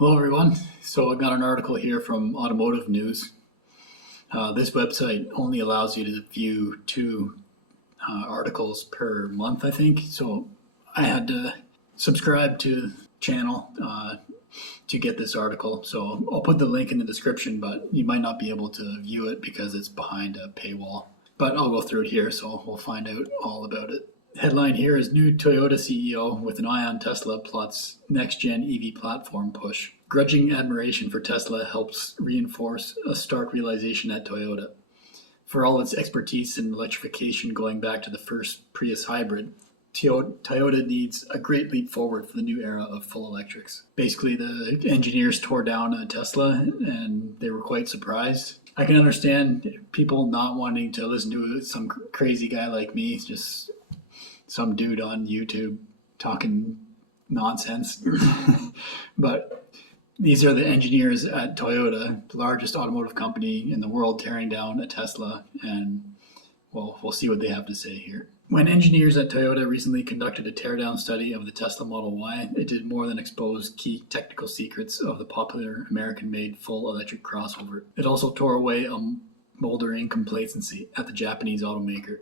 Hello, everyone. So I got an article here from Automotive News. This website only allows you to view two articles per month, I think. So I had to subscribe to the channel to get this article. So I'll put the link in the description, but you might not be able to view it because it's behind a paywall. But I'll go through it here, so we'll find out all about it. Headline here is new Toyota CEO with an eye on Tesla plots next-gen EV platform push. Grudging admiration for Tesla helps reinforce a stark realization at Toyota. For all its expertise in electrification going back to the first Prius hybrid, Toyota needs a great leap forward for the new era of full electrics. Basically, the engineers tore down a Tesla and they were quite surprised. I can understand people not wanting to listen to some crazy guy like me, just some dude on YouTube talking nonsense. But these are the engineers at Toyota, the largest automotive company in the world, tearing down a Tesla, and well, we'll see what they have to say here. When engineers at Toyota recently conducted a teardown study of the Tesla Model Y, it did more than expose key technical secrets of the popular American-made full electric crossover. It also tore away a moldering complacency at the Japanese automaker.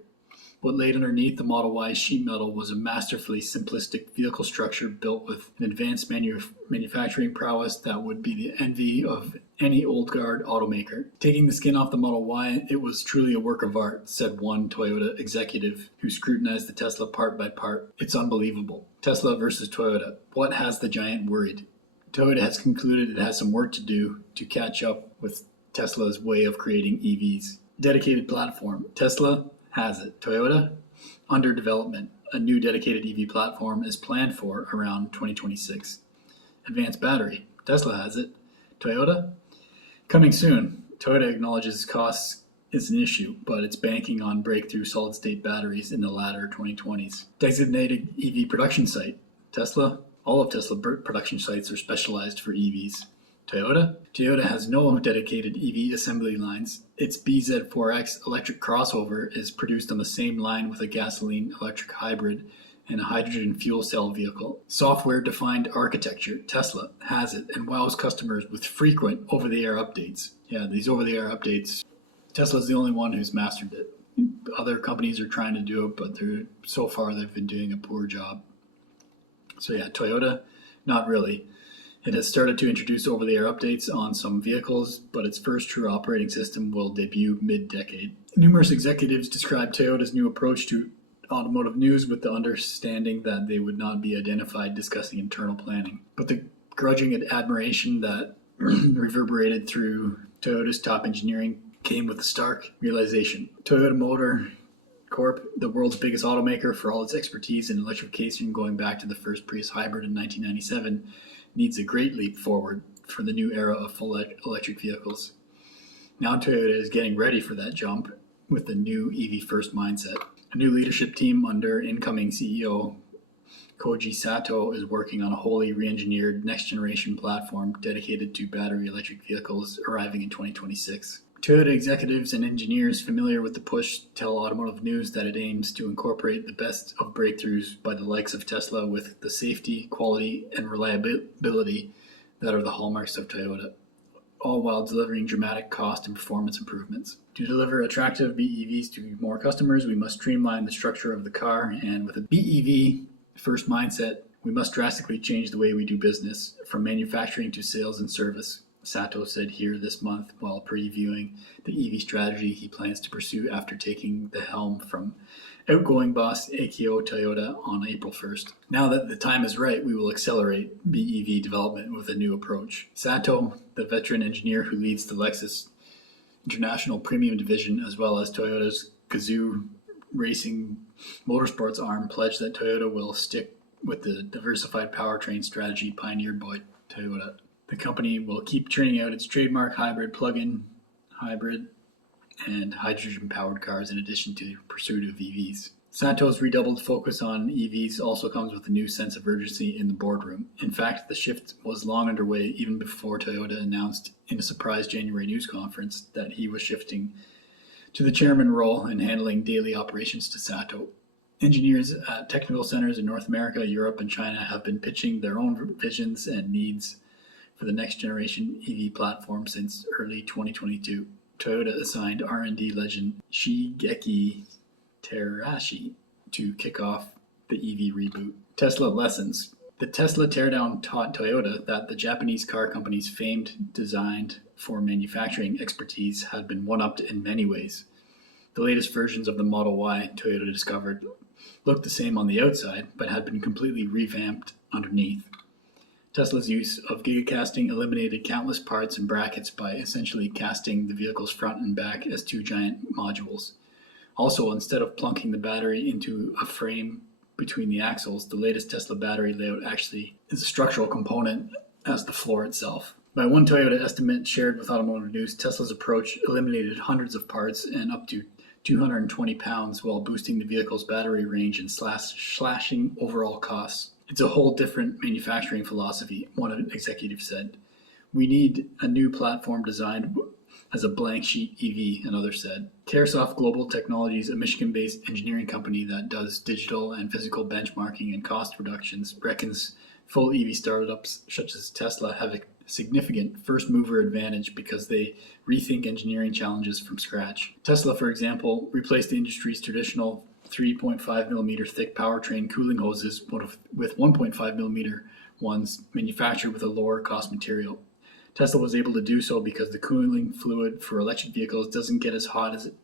What laid underneath the Model Y sheet metal was a masterfully simplistic vehicle structure built with an advanced manufacturing prowess that would be the envy of any old guard automaker. Taking the skin off the Model Y, it was truly a work of art, said one Toyota executive who scrutinized the Tesla part by part. It's unbelievable. Tesla versus Toyota. What has the giant worried? Toyota has concluded it has some work to do to catch up with Tesla's way of creating EVs. Dedicated platform. Tesla has it. Toyota, under development. A new dedicated EV platform is planned for around 2026. Advanced battery. Tesla has it. Toyota, coming soon. Toyota acknowledges costs is an issue, but it's banking on breakthrough solid-state batteries in the latter 2020s. Designated EV production site. Tesla, all of Tesla production sites are specialized for EVs. Toyota has no dedicated EV assembly lines. Its BZ4X electric crossover is produced on the same line with a gasoline electric hybrid and a hydrogen fuel cell vehicle. Software-defined architecture. Tesla has it and wows customers with frequent over-the-air updates. Yeah, these over-the-air updates, Tesla's the only one who's mastered it. Other companies are trying to do it, but so far they've been doing a poor job. So yeah, Toyota, not really. It has started to introduce over-the-air updates on some vehicles, but its first true operating system will debut mid-decade. Numerous executives described Toyota's new approach to Automotive News with the understanding that they would not be identified discussing internal planning. But the grudging admiration that reverberated through Toyota's top engineering came with a stark realization. Toyota Motor Corp, the world's biggest automaker for all its expertise in electrification going back to the first Prius hybrid in 1997, needs a great leap forward for the new era of full electric vehicles. Now Toyota is getting ready for that jump with the new EV-first mindset. A new leadership team under incoming CEO Koji Sato is working on a wholly re-engineered next-generation platform dedicated to battery electric vehicles arriving in 2026. Toyota executives and engineers familiar with the push tell Automotive News that it aims to incorporate the best of breakthroughs by the likes of Tesla with the safety, quality, and reliability that are the hallmarks of Toyota, all while delivering dramatic cost and performance improvements. To deliver attractive BEVs to more customers, we must streamline the structure of the car, and with a BEV-first mindset, we must drastically change the way we do business, from manufacturing to sales and service, Sato said here this month while previewing the EV strategy he plans to pursue after taking the helm from outgoing boss Akio Toyoda on April 1st. Now that the time is right, we will accelerate BEV development with a new approach. Sato, the veteran engineer who leads the Lexus International Premium Division as well as Toyota's Gazoo Racing Motorsports arm, pledged that Toyota will stick with the diversified powertrain strategy pioneered by Toyota. The company will keep churning out its trademark hybrid, plug-in hybrid, and hydrogen-powered cars in addition to the pursuit of EVs. Sato's redoubled focus on EVs also comes with a new sense of urgency in the boardroom. In fact, the shift was long underway even before Toyota announced in a surprise January news conference that he was shifting to the chairman role and handling daily operations to Sato. Engineers at technical centers in North America, Europe, and China have been pitching their own visions and needs for the next generation EV platform since early 2022. Toyota assigned R&D legend Shigeki Terashi to kick off the EV reboot. Tesla lessons. The Tesla teardown taught Toyota that the Japanese car company's famed designed for manufacturing expertise had been one-upped in many ways. The latest versions of the Model Y, Toyota discovered, looked the same on the outside, but had been completely revamped underneath. Tesla's use of gigacasting eliminated countless parts and brackets by essentially casting the vehicle's front and back as two giant modules. Also, instead of plunking the battery into a frame between the axles, the latest Tesla battery layout actually is a structural component as the floor itself. By one Toyota estimate shared with Automotive News, Tesla's approach eliminated hundreds of parts and up to 220 pounds while boosting the vehicle's battery range and slashing overall costs. It's a whole different manufacturing philosophy, one executive said. We need a new platform designed as a blank sheet EV, another said. Caresoft Global Technologies, a Michigan-based engineering company that does digital and physical benchmarking and cost reductions, reckons full EV startups such as Tesla have a significant first-mover advantage because they rethink engineering challenges from scratch. Tesla, for example, replaced the industry's traditional 3.5 millimeter thick powertrain cooling hoses with 1.5 millimeter ones manufactured with a lower cost material. Tesla was able to do so because the cooling fluid for electric vehicles doesn't get as hot as it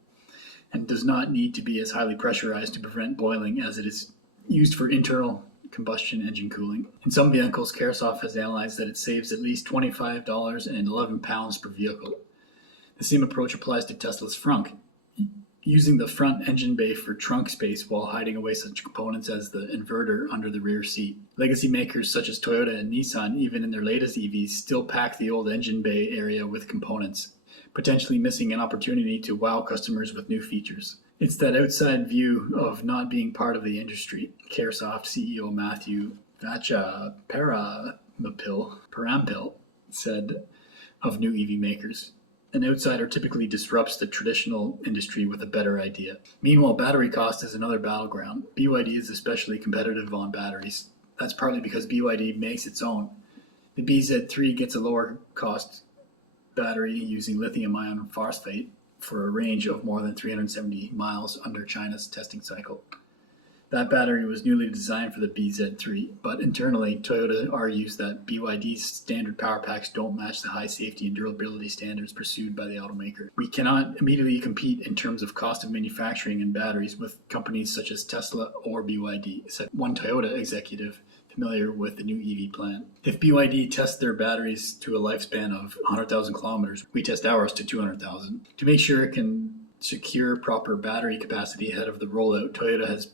and does not need to be as highly pressurized to prevent boiling as it is used for internal combustion engine cooling. In some vehicles, Caresoft has analyzed that it saves at least $25 and 11 pounds per vehicle. The same approach applies to Tesla's frunk, using the front engine bay for trunk space while hiding away such components as the inverter under the rear seat. Legacy makers such as Toyota and Nissan, even in their latest EVs, still pack the old engine bay area with components, potentially missing an opportunity to wow customers with new features. It's that outside view of not being part of the industry, Caresoft CEO Matthew Parampil said of new EV makers. An outsider typically disrupts the traditional industry with a better idea. Meanwhile, battery cost is another battleground. BYD is especially competitive on batteries. That's partly because BYD makes its own. The BZ3 gets a lower cost battery using lithium iron phosphate for a range of more than 370 miles under China's testing cycle. That battery was newly designed for the BZ3, but internally, Toyota argues that BYD's standard power packs don't match the high safety and durability standards pursued by the automaker. We cannot immediately compete in terms of cost of manufacturing and batteries with companies such as Tesla or BYD, said one Toyota executive familiar with the new EV plan. If BYD tests their batteries to a lifespan of 100,000 kilometers, we test ours to 200,000. To make sure it can secure proper battery capacity ahead of the rollout, Toyota has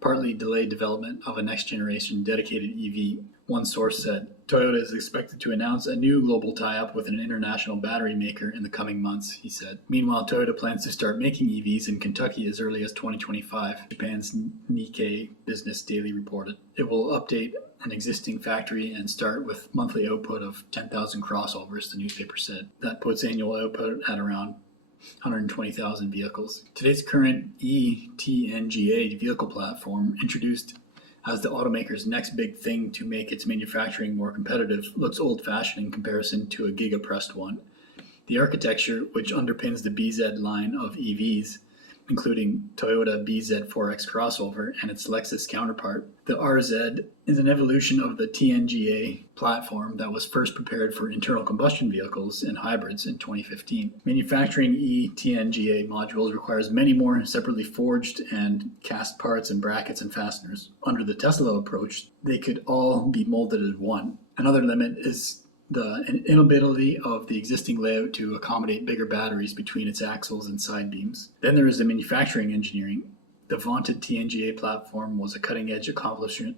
partly delayed development of a next-generation dedicated EV. One source said, Toyota is expected to announce a new global tie-up with an international battery maker in the coming months, he said. Meanwhile, Toyota plans to start making EVs in Kentucky as early as 2025, Japan's Nikkei Business Daily reported. It will update an existing factory and start with monthly output of 10,000 crossovers, the newspaper said. That puts annual output at around 120,000 vehicles. Today's current eTNGA vehicle platform, introduced as the automaker's next big thing to make its manufacturing more competitive, looks old-fashioned in comparison to a giga-pressed one. The architecture, which underpins the BZ line of EVs, including Toyota BZ4X crossover and its Lexus counterpart, the RZ is an evolution of the TNGA platform that was first prepared for internal combustion vehicles and hybrids in 2015. Manufacturing eTNGA modules requires many more separately forged and cast parts and brackets and fasteners. Under the Tesla approach, they could all be molded as one. Another limit is the inability of the existing layout to accommodate bigger batteries between its axles and side beams. Then there is the manufacturing engineering. The vaunted TNGA platform was a cutting-edge accomplishment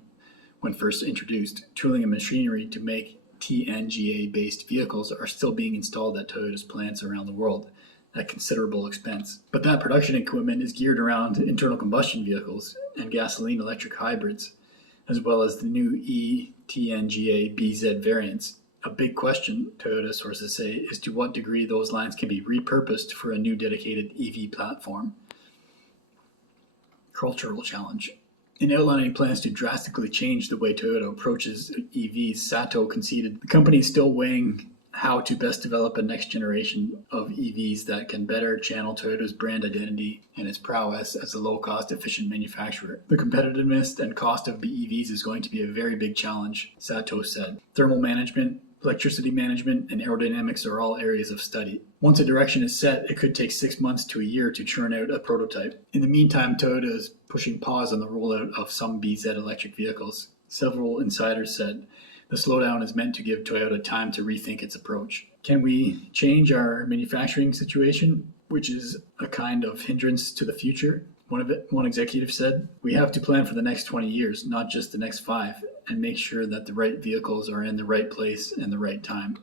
when first introduced. Tooling and machinery to make TNGA-based vehicles are still being installed at Toyota's plants around the world at considerable expense. But that production equipment is geared around internal combustion vehicles and gasoline-electric hybrids, as well as the new eTNGA BZ variants. A big question, Toyota sources say, is to what degree those lines can be repurposed for a new dedicated EV platform. Cultural challenge. In outlining plans to drastically change the way Toyota approaches EVs, Sato conceded the company is still weighing how to best develop a next generation of EVs that can better channel Toyota's brand identity and its prowess as a low-cost, efficient manufacturer. The competitiveness and cost of the EVs is going to be a very big challenge, Sato said. Thermal management, electricity management, and aerodynamics are all areas of study. Once a direction is set, it could take 6 months to a year to churn out a prototype. In the meantime, Toyota is pushing pause on the rollout of some BZ electric vehicles. Several insiders said the slowdown is meant to give Toyota time to rethink its approach. Can we change our manufacturing situation, which is a kind of hindrance to the future? One executive said, we have to plan for the next 20 years, not just the next 5, and make sure that the right vehicles are in the right place and the right time.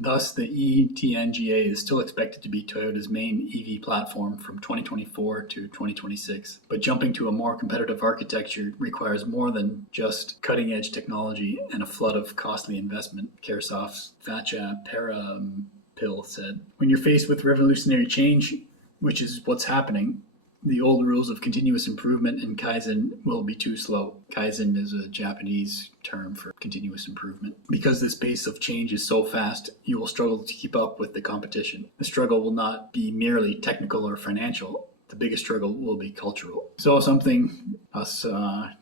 Thus, the eTNGA is still expected to be Toyota's main EV platform from 2024 to 2026. But jumping to a more competitive architecture requires more than just cutting-edge technology and a flood of costly investment, Kersov's Vatcha Parapil said. When you're faced with revolutionary change, which is what's happening, the old rules of continuous improvement and Kaizen will be too slow. Kaizen is a Japanese term for continuous improvement. Because this pace of change is so fast, you will struggle to keep up with the competition. The struggle will not be merely technical or financial. The biggest struggle will be cultural. So something us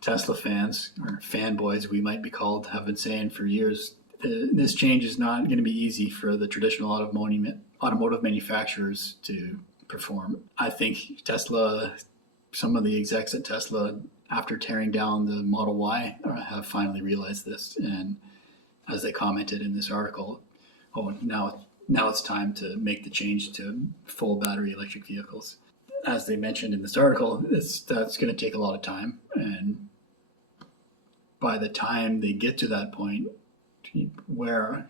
Tesla fans, or fanboys we might be called, have been saying for years. This change is not going to be easy for the traditional automotive manufacturers to perform. I think Tesla, some of the execs at Tesla, after tearing down the Model Y, have finally realized this. And as they commented in this article, now it's time to make the change to full battery electric vehicles. As they mentioned in this article, that's going to take a lot of time. And by the time they get to that point, where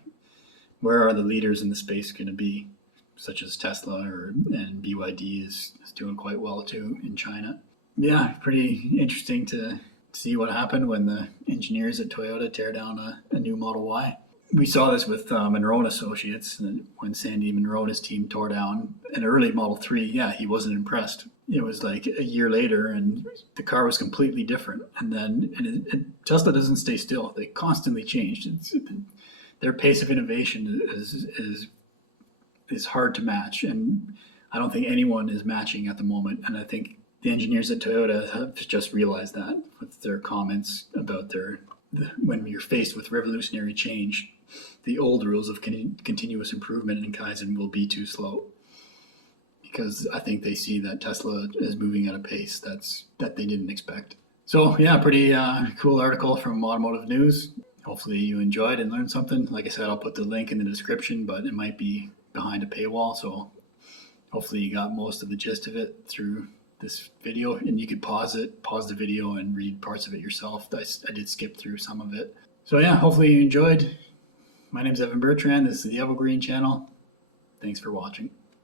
are the leaders in the space going to be? Such as Tesla and BYD is doing quite well too in China. Yeah, pretty interesting to see what happened when the engineers at Toyota tear down a new Model Y. We saw this with Monroe and Associates when Sandy Monroe and his team tore down an early Model 3. Yeah, he wasn't impressed. It was like a year later and the car was completely different. And Tesla doesn't stay still. They constantly change. Their pace of innovation is hard to match, and I don't think anyone is matching at the moment. And I think the engineers at Toyota have just realized that with their comments about when you're faced with revolutionary change, the old rules of continuous improvement and Kaizen will be too slow. Because I think they see that Tesla is moving at a pace that they didn't expect. So yeah, pretty cool article from Automotive News. Hopefully you enjoyed and learned something. Like I said, I'll put the link in the description, but it might be behind a paywall, so hopefully you got most of the gist of it through this video, and you could pause the video and read parts of it yourself. I did skip through some of it. So yeah, hopefully you enjoyed. My name is Evan Bertrand. This is the Evergreen channel. Thanks for watching.